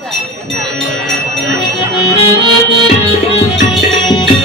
Thank you.